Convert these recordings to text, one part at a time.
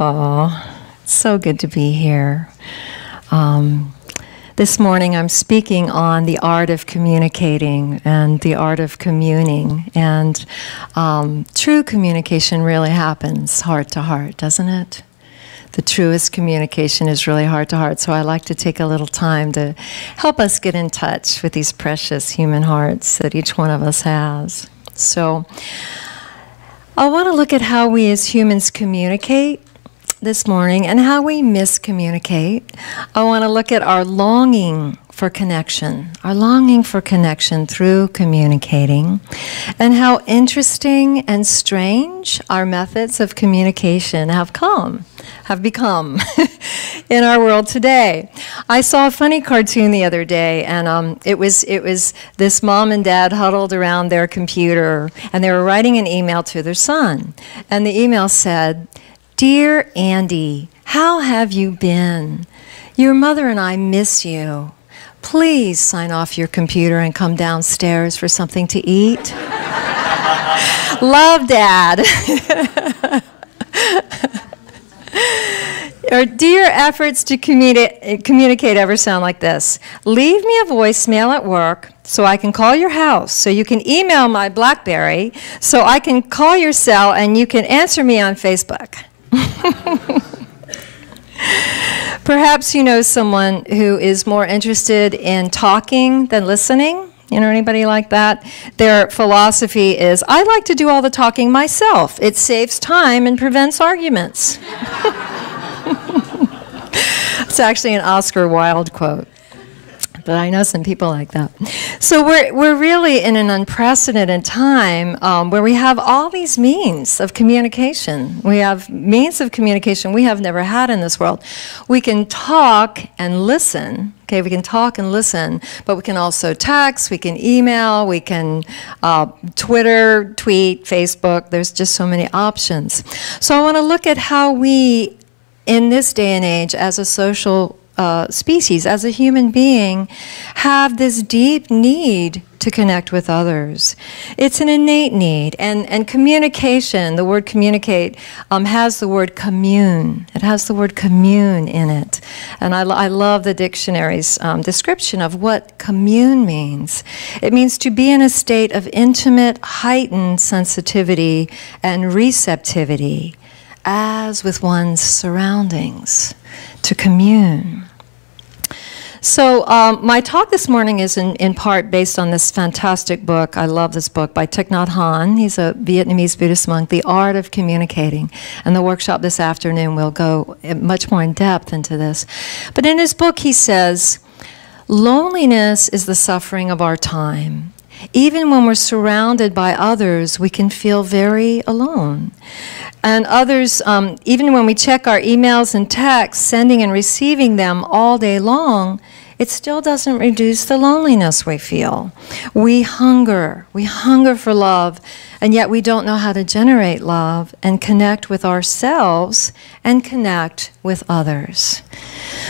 Oh, it's so good to be here. This morning I'm speaking on the art of communicating and the art of communing. And true communication really happens heart to heart, doesn't it? The truest communication is really heart to heart. So I like to take a little time to help us get in touch with these precious human hearts that each one of us has. So I want to look at how we as humans communicate this morning and how we miscommunicate. I want to look at our longing for connection through communicating, and how interesting and strange our methods of communication have become in our world today. I saw a funny cartoon the other day, and it was this mom and dad huddled around their computer, and they were writing an email to their son, and the email said, "Dear Andy, how have you been? Your mother and I miss you. Please sign off your computer and come downstairs for something to eat." Love, Dad. Or do your efforts to communicate ever sound like this? "Leave me a voicemail at work so I can call your house, so you can email my BlackBerry, so I can call your cell and you can answer me on Facebook." Perhaps you know someone who is more interested in talking than listening. You know anybody like that? Their philosophy is, "I like to do all the talking myself. It saves time and prevents arguments." It's actually an Oscar Wilde quote. But I know some people like that. So we're really in an unprecedented time where we have all these means of communication. We have means of communication we have never had in this world. We can talk and listen. Okay, we can talk and listen, but we can also text, we can email, we can Twitter, tweet, Facebook. There's just so many options. So I want to look at how we, in this day and age, as a social species, as a human being, have this deep need to connect with others. It's an innate need, and communication, the word communicate, has the word commune. It has the word commune in it. And I love the dictionary's description of what commune means. It means to be in a state of intimate, heightened sensitivity and receptivity, as with one's surroundings, to commune. So my talk this morning is in part based on this fantastic book. I love this book by Thich Nhat Hanh. He's a Vietnamese Buddhist monk, The Art of Communicating. And the workshop this afternoon will go much more in depth into this. But in his book he says, "Loneliness is the suffering of our time. Even when we're surrounded by others, we can feel very alone. And others, even when we check our emails and texts, sending and receiving them all day long, it still doesn't reduce the loneliness we feel. We hunger for love, and yet we don't know how to generate love and connect with ourselves and connect with others."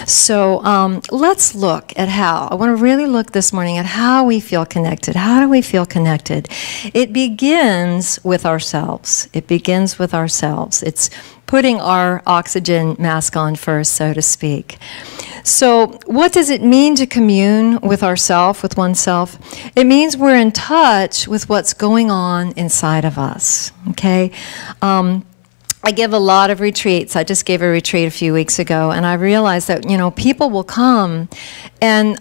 So let's look at how. I want to really look this morning at how we feel connected. How do we feel connected? It begins with ourselves. It begins with ourselves. It's putting our oxygen mask on first, so to speak. So what does it mean to commune with ourself, with oneself? It means we're in touch with what's going on inside of us, okay? I give a lot of retreats. I just gave a retreat a few weeks ago, and I realized that, you know, people will come, and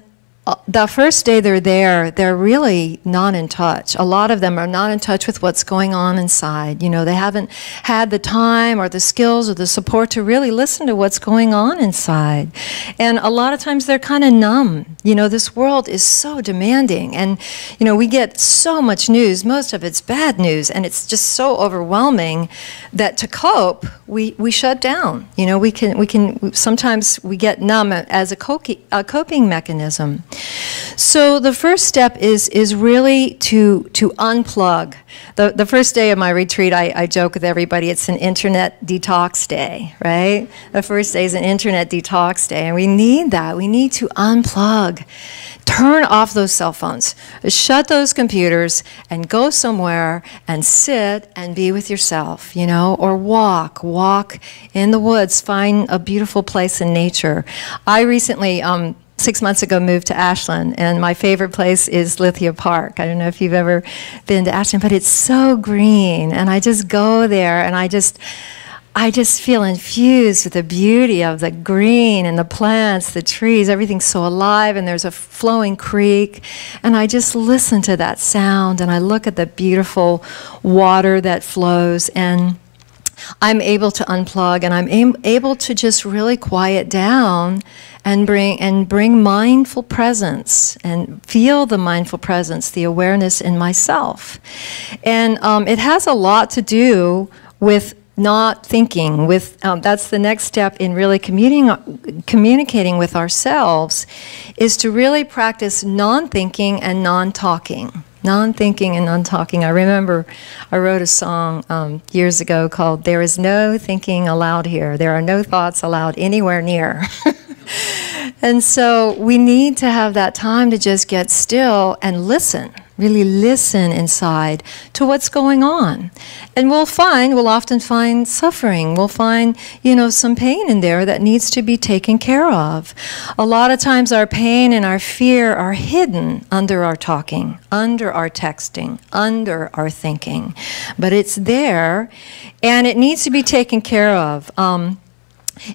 the first day they're there, they're really not in touch. A lot of them are not in touch with what's going on inside. You know, they haven't had the time or the skills or the support to really listen to what's going on inside. And a lot of times they're kind of numb. You know, this world is so demanding, and, you know, we get so much news. Most of it's bad news, and it's just so overwhelming that to cope, we shut down. You know, we can sometimes we get numb as a coping mechanism. So the first step is really to unplug. The first day of my retreat, I joke with everybody, it's an internet detox day, right? The first day is an internet detox day, and we need that. We need to unplug. Turn off those cell phones, shut those computers, and go somewhere and sit and be with yourself, you know, or walk in the woods, find a beautiful place in nature. I recently, 6 months ago, moved to Ashland, and my favorite place is Lithia Park. I don't know if you've ever been to Ashland, but it's so green, and I just go there, and I just feel infused with the beauty of the green and the plants, the trees, everything's so alive, and there's a flowing creek, and I just listen to that sound, and I look at the beautiful water that flows, and I'm able to unplug, and I'm able to just really quiet down and bring mindful presence and feel the mindful presence, the awareness in myself. And it has a lot to do with not thinking. That's the next step in really communicating with ourselves, is to really practice non-thinking and non-talking. Non-thinking and non-talking. I remember I wrote a song years ago called "There is no thinking allowed here. There are no thoughts allowed anywhere near." And so we need to have that time to just get still and listen, really listen inside to what's going on. And we'll often find suffering. We'll find, you know, some pain in there that needs to be taken care of. A lot of times our pain and our fear are hidden under our talking, under our texting, under our thinking. But it's there, and it needs to be taken care of.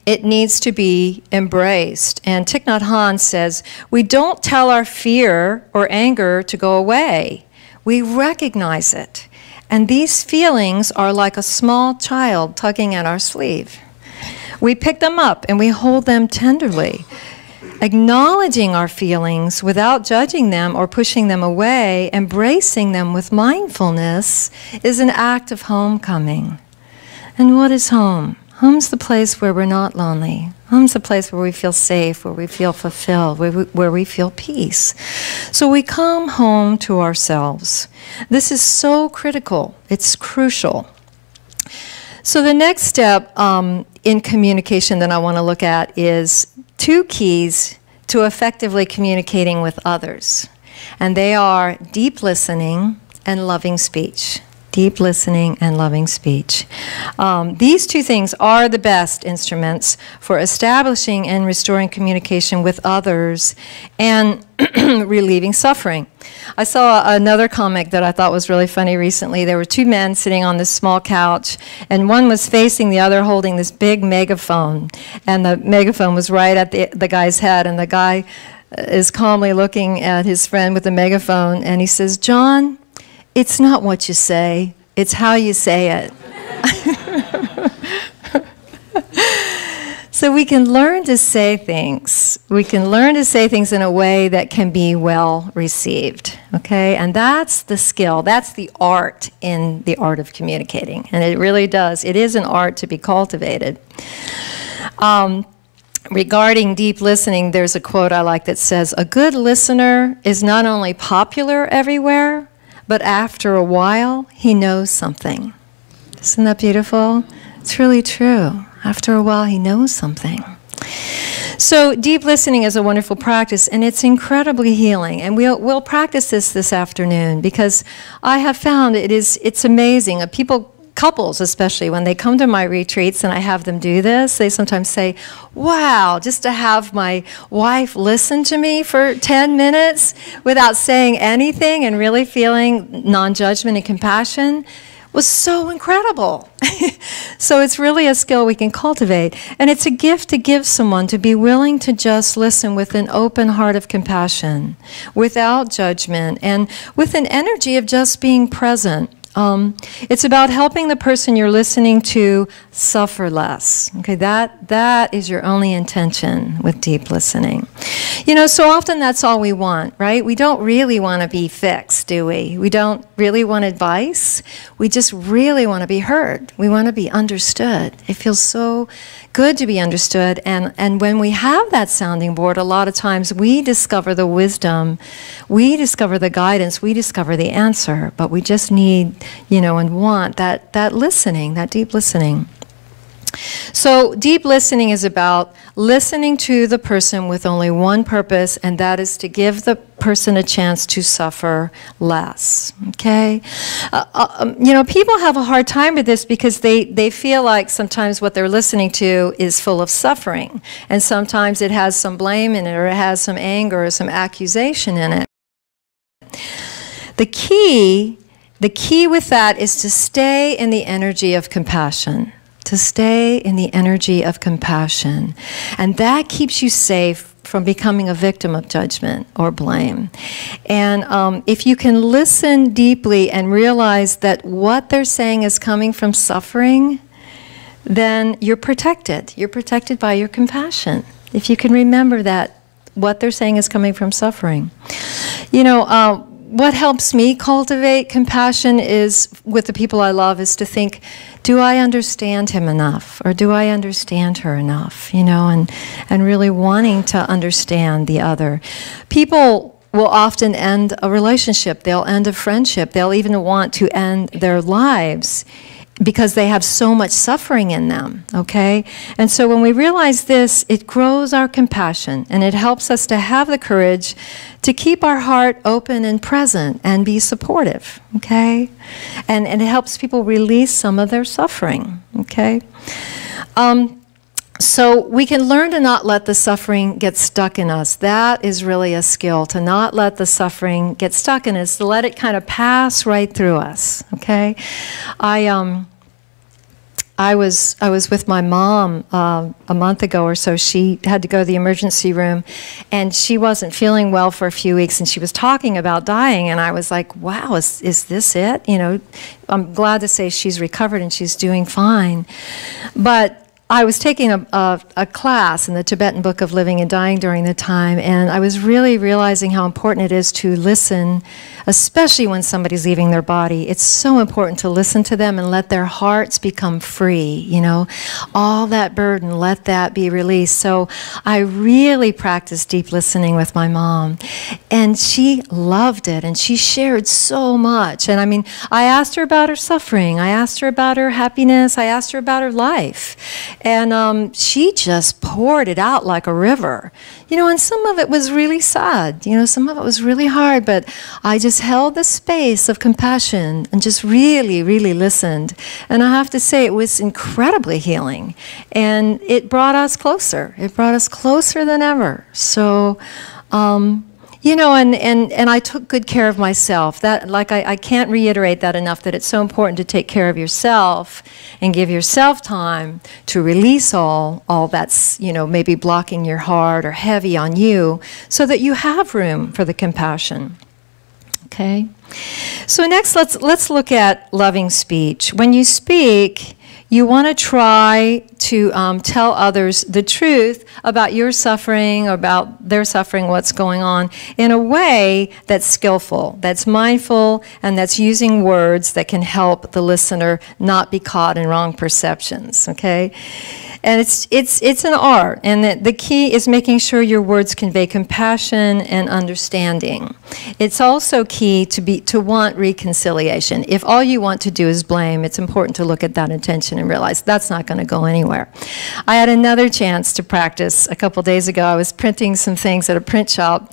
It needs to be embraced. And Thich Nhat Hanh says, we don't tell our fear or anger to go away. We recognize it. And these feelings are like a small child tugging at our sleeve. We pick them up and we hold them tenderly. Acknowledging our feelings without judging them or pushing them away, embracing them with mindfulness, is an act of homecoming. And what is home? Home's the place where we're not lonely. Home's the place where we feel safe, where we feel fulfilled, where we feel peace. So we come home to ourselves. This is so critical. It's crucial. So the next step in communication that I want to look at is 2 keys to effectively communicating with others. And they are deep listening and loving speech. Deep listening and loving speech. These 2 things are the best instruments for establishing and restoring communication with others and relieving suffering. I saw another comic that I thought was really funny recently. There were 2 men sitting on this small couch, and one was facing the other holding this big megaphone, and the megaphone was right at the guy's head, and the guy is calmly looking at his friend with the megaphone, and he says, "John, it's not what you say, it's how you say it." So we can learn to say things. We can learn to say things in a way that can be well received, okay? And that's the skill, that's the art in the art of communicating. And it really does. It is an art to be cultivated. Regarding deep listening, there's a quote I like that says, "A good listener is not only popular everywhere, but after a while, he knows something." Isn't that beautiful? It's really true. After a while, he knows something. So deep listening is a wonderful practice, and it's incredibly healing. And we'll practice this afternoon, because I have found it's amazing. Couples especially, when they come to my retreats and I have them do this, they sometimes say, "Wow, just to have my wife listen to me for 10 minutes without saying anything and really feeling non-judgment and compassion was so incredible." So it's really a skill we can cultivate. And it's a gift to give someone, to be willing to just listen with an open heart of compassion, without judgment, and with an energy of just being present. It's about helping the person you're listening to suffer less. Okay, that is your only intention with deep listening. You know, so often that's all we want, right? We don't really want to be fixed, do we? We don't really want advice. We just really want to be heard. We want to be understood. It feels so good to be understood. And when we have that sounding board, a lot of times we discover the wisdom, we discover the guidance, we discover the answer. But we just need, you know, and want that listening, that deep listening. So deep listening is about listening to the person with only one purpose, and that is to give the person a chance to suffer less, okay? You know, people have a hard time with this because they feel like sometimes what they're listening to is full of suffering, and sometimes it has some blame in it, or it has some anger or some accusation in it. The key with that is to stay in the energy of compassion. To stay in the energy of compassion. And that keeps you safe from becoming a victim of judgment or blame. And if you can listen deeply and realize that what they're saying is coming from suffering, then you're protected. You're protected by your compassion. If you can remember that what they're saying is coming from suffering. You know, what helps me cultivate compassion is, with the people I love, is to think, do I understand him enough? Or do I understand her enough? You know, and really wanting to understand the other. People will often end a relationship. They'll end a friendship. They'll even want to end their lives because they have so much suffering in them, okay? And so when we realize this, it grows our compassion, and it helps us to have the courage to keep our heart open and present and be supportive, okay? And it helps people release some of their suffering, okay? So we can learn to not let the suffering get stuck in us. That is really a skill, to not let the suffering get stuck in us, to let it kind of pass right through us, okay? I was with my mom a month ago or so. She had to go to the emergency room, and she wasn't feeling well for a few weeks, and she was talking about dying, and I was like, wow, is this it? You know, I'm glad to say she's recovered and she's doing fine. But I was taking a class in the Tibetan Book of Living and Dying during the time, and I was really realizing how important it is to listen, especially when somebody's leaving their body. It's so important to listen to them and let their hearts become free, you know. All that burden, let that be released. So I really practiced deep listening with my mom, and she loved it, and she shared so much. And I mean, I asked her about her suffering, I asked her about her happiness, I asked her about her life. And she just poured it out like a river. You know, and some of it was really sad. You know, some of it was really hard, but I just held the space of compassion and just really, really listened. And I have to say, it was incredibly healing. And it brought us closer. It brought us closer than ever. So, you know, and I took good care of myself. That, like, I can't reiterate that enough, that it's so important to take care of yourself and give yourself time to release all that's, you know, maybe blocking your heart or heavy on you, so that you have room for the compassion. Okay? So next, let's look at loving speech. When you speak, you want to try to tell others the truth about your suffering, about their suffering, what's going on, in a way that's skillful, that's mindful, and that's using words that can help the listener not be caught in wrong perceptions, okay? And it's an art, and the key is making sure your words convey compassion and understanding. It's also key to want reconciliation. If all you want to do is blame, it's important to look at that intention and realize that's not going to go anywhere. I had another chance to practice a couple days ago. I was printing some things at a print shop,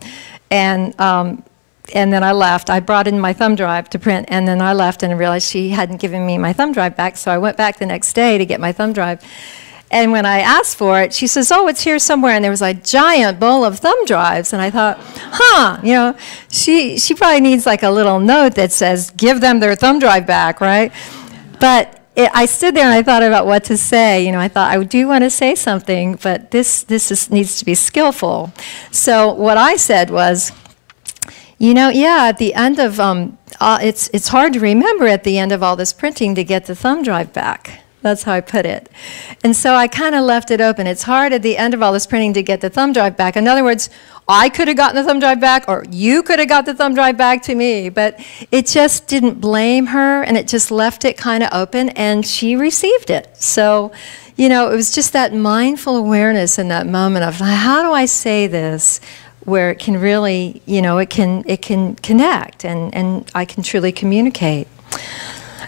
and then I left. I brought in my thumb drive to print, and then I left and realized she hadn't given me my thumb drive back, so I went back the next day to get my thumb drive. And when I asked for it, she says, oh, it's here somewhere. And there was a giant bowl of thumb drives. And I thought, huh, you know, she probably needs like a little note that says, give them their thumb drive back, right? But I stood there and I thought about what to say. You know, I thought, I do want to say something, but this needs to be skillful. So what I said was, you know, yeah, at the end of, it's hard to remember at the end of all this printing to get the thumb drive back. That's how I put it. And so I kind of left it open. It's hard at the end of all this printing to get the thumb drive back. In other words, I could have gotten the thumb drive back, or you could have got the thumb drive back to me. But it just didn't blame her, and it just left it kind of open, and she received it. So, you know, it was just that mindful awareness in that moment of, how do I say this where it can really, you know, it can connect, and I can truly communicate.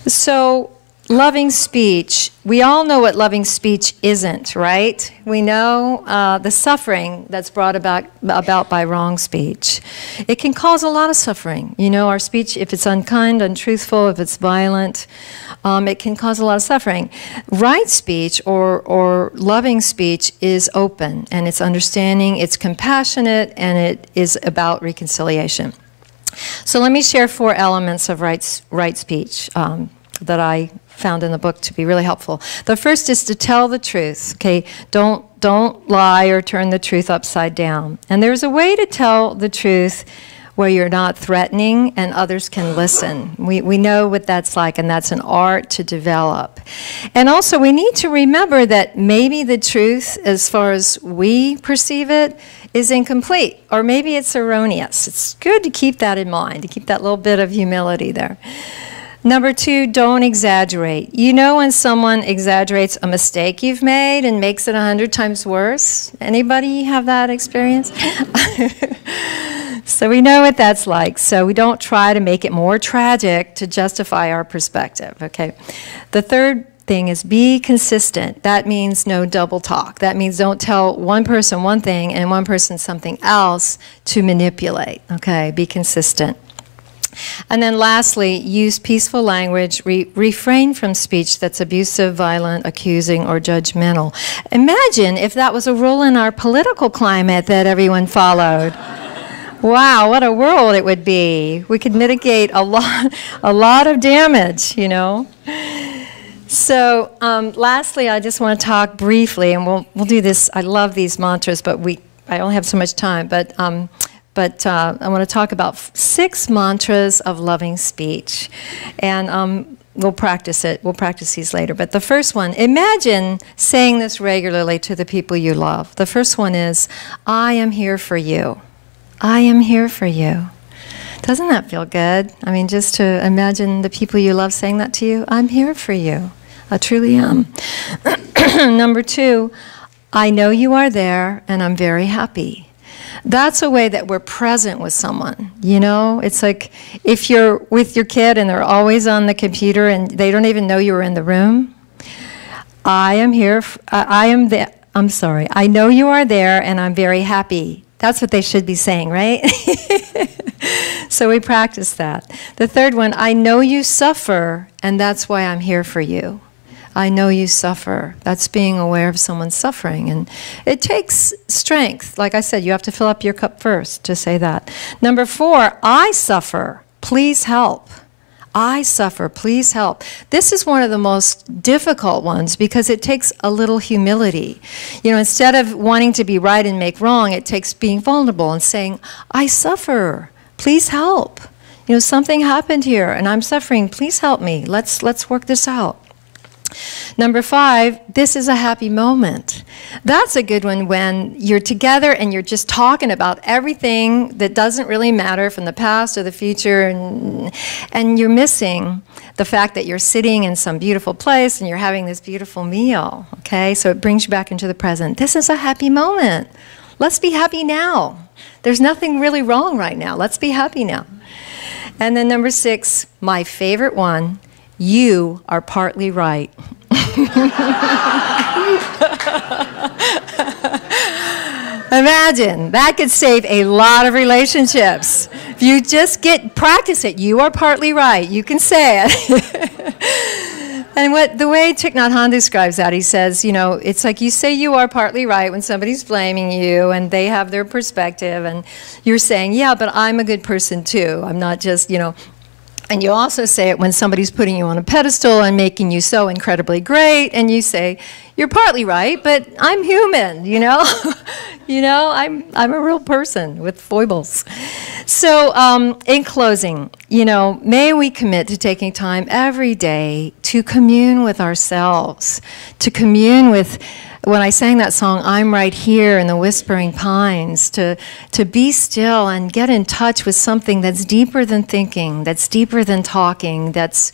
So, loving speech, we all know what loving speech isn't, right? We know the suffering that's brought about by wrong speech. It can cause a lot of suffering. You know, our speech, if it's unkind, untruthful, if it's violent, it can cause a lot of suffering. Right speech or loving speech is open, and it's understanding, it's compassionate, and it is about reconciliation. So let me share 4 elements of right speech that I found in the book to be really helpful. The first is to tell the truth. Okay, don't lie or turn the truth upside down. And there's a way to tell the truth where you're not threatening and others can listen. We know what that's like, and that's an art to develop. And also, we need to remember that maybe the truth, as far as we perceive it, is incomplete, or maybe it's erroneous. It's good to keep that in mind, to keep that little bit of humility there. Number 2, don't exaggerate. You know when someone exaggerates a mistake you've made and makes it 100 times worse? Anybody have that experience? So we know what that's like. So we don't try to make it more tragic to justify our perspective, okay? The third thing is be consistent. That means no double talk. That means don't tell one person one thing and one person something else to manipulate, okay? Be consistent. And then lastly, use peaceful language, refrain from speech that's abusive, violent, accusing, or judgmental. Imagine if that was a rule in our political climate that everyone followed. Wow, what a world it would be. We could mitigate a lot of damage, you know. So lastly, I just want to talk briefly, and we'll do this. I love these mantras, but I only have so much time. But I want to talk about 6 mantras of loving speech. And we'll practice it. We'll practice these later. But the first one, imagine saying this regularly to the people you love. The first one is, I am here for you. I am here for you. Doesn't that feel good? I mean, just to imagine the people you love saying that to you. I'm here for you. I truly am. Number 2, I know you are there, and I'm very happy. That's a way that we're present with someone, you know? It's like if you're with your kid and they're always on the computer and they don't even know you were in the room. I am here, I'm sorry. I know you are there and I'm very happy. That's what they should be saying, right? So we practice that. The third one, I know you suffer and that's why I'm here for you. I know you suffer. That's being aware of someone's suffering. And it takes strength. Like I said, you have to fill up your cup first to say that. Number 4, I suffer. Please help. I suffer. Please help. This is one of the most difficult ones because it takes a little humility. You know, instead of wanting to be right and make wrong, it takes being vulnerable and saying, I suffer. Please help. You know, something happened here and I'm suffering. Please help me. Let's work this out. Number 5, this is a happy moment. That's a good one when you're together and you're just talking about everything that doesn't really matter from the past or the future, and you're missing the fact that you're sitting in some beautiful place and you're having this beautiful meal, okay? So it brings you back into the present. This is a happy moment. Let's be happy now. There's nothing really wrong right now. Let's be happy now. And then number 6, my favorite one, you are partly right. Imagine, that could save a lot of relationships. If you just practice it, you are partly right. You can say it. And the way Thich Nhat Hanh describes that, he says, you know, it's like you say you are partly right when somebody's blaming you and they have their perspective and you're saying, yeah, but I'm a good person too. I'm not just, you know. And you also say it when somebody's putting you on a pedestal and making you so incredibly great, and you say, you're partly right, but I'm human, you know? You know, I'm a real person with foibles. So, in closing, may we commit to taking time every day to commune with ourselves, to commune with, when I sang that song, I'm right here in the whispering pines, to be still and get in touch with something that's deeper than thinking, that's deeper than talking, that's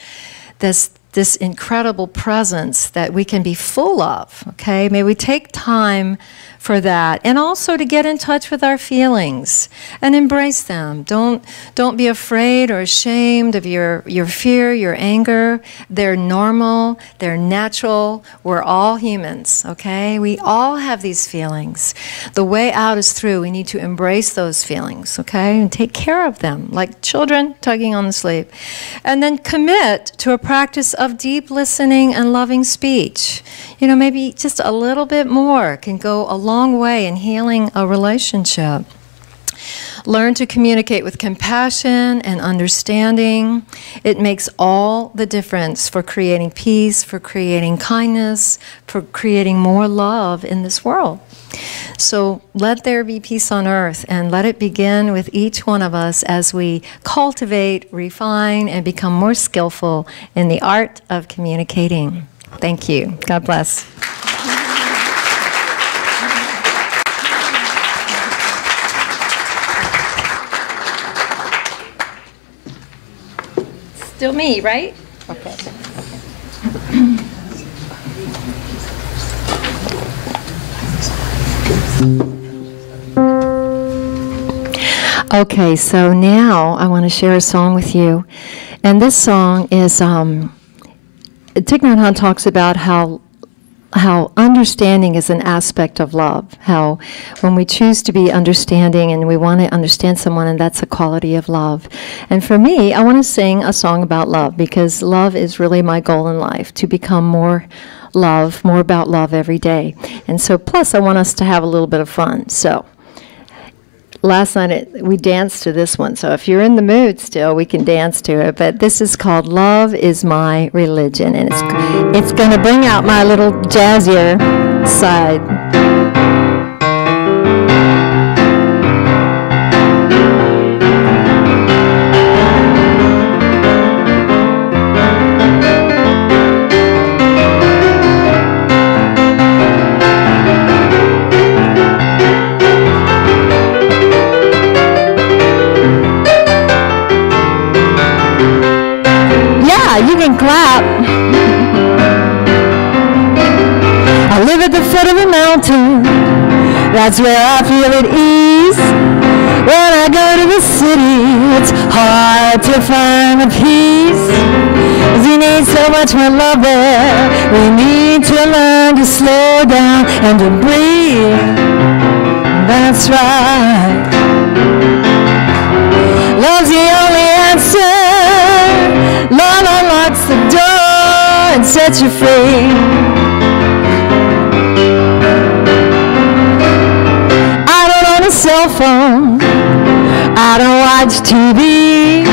this incredible presence that we can be full of, okay? May we take time for that, and also to get in touch with our feelings and embrace them. Don't be afraid or ashamed of your fear, your anger. They're normal, they're natural. We're all humans, okay? We all have these feelings. The way out is through. We need to embrace those feelings, okay? And take care of them, like children tugging on the sleeve. And then commit to a practice of deep listening and loving speech. Maybe just a little bit more can go a long way in healing a relationship. Learn to communicate with compassion and understanding. It makes all the difference for creating peace, for creating kindness, for creating more love in this world. So let there be peace on earth, and let it begin with each one of us as we cultivate, refine, and become more skillful in the art of communicating. Thank you. God bless. Still me, right? Okay. Okay, so now I want to share a song with you. And this song is, Thich Nhat Hanh talks about how understanding is an aspect of love, how when we choose to be understanding and we want to understand someone, and that's a quality of love. And for me, I want to sing a song about love, because love is really my goal in life, to become more about love every day. And so plus I want us to have a little bit of fun. So last night we danced to this one, so if you're in the mood still, we can dance to it. But this is called Love Is My Religion, and it's going to bring out my little jazzier side. You can clap. I live at the foot of a mountain. That's where I feel at ease. When I go to the city, it's hard to find the peace. 'Cause we need so much more love there. We need to learn to slow down and to breathe. That's right. Love's the only answer. Love unlocks the door and sets you free. I don't own a cell phone. I don't watch TV.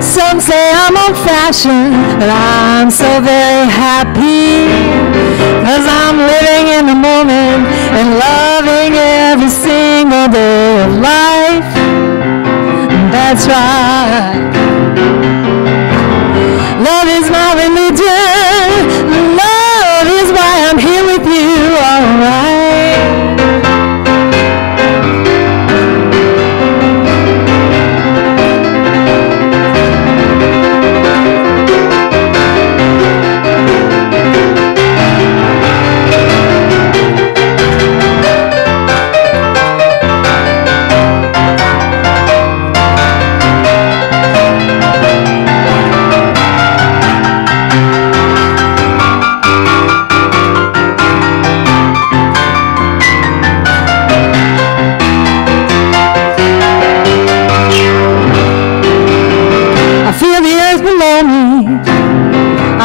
Some say I'm old-fashioned, but I'm so very happy. 'Cause I'm living in the moment and loving every single day of life. That's right. Love is my religion. Love is why I'm here with you, all right.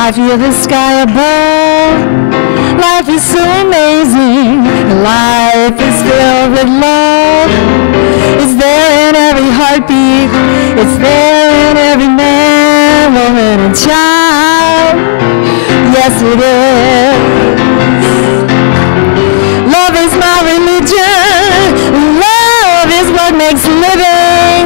I feel the sky above. Life is so amazing. Life is filled with love. It's there in every heartbeat. It's there in every man, woman, and child. Yes, it is. Love is my religion. Love is what makes living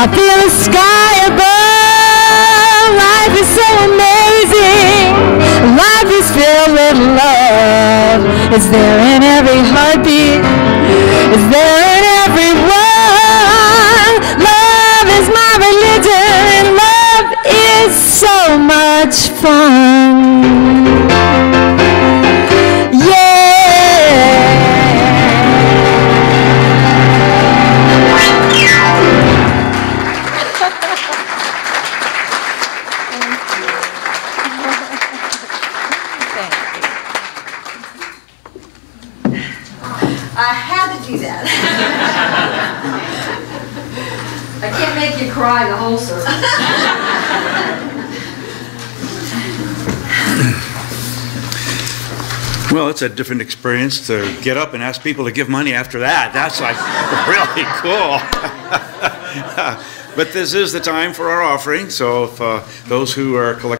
I feel the sky above. Life is so amazing. Life is filled with love. It's there in every heartbeat. It's there in everyone. Love is my religion, and love is so much fun. I can't make you cry the whole service. Well, it's a different experience to get up and ask people to give money after that. That's like really cool. But this is the time for our offering, so if those who are collecting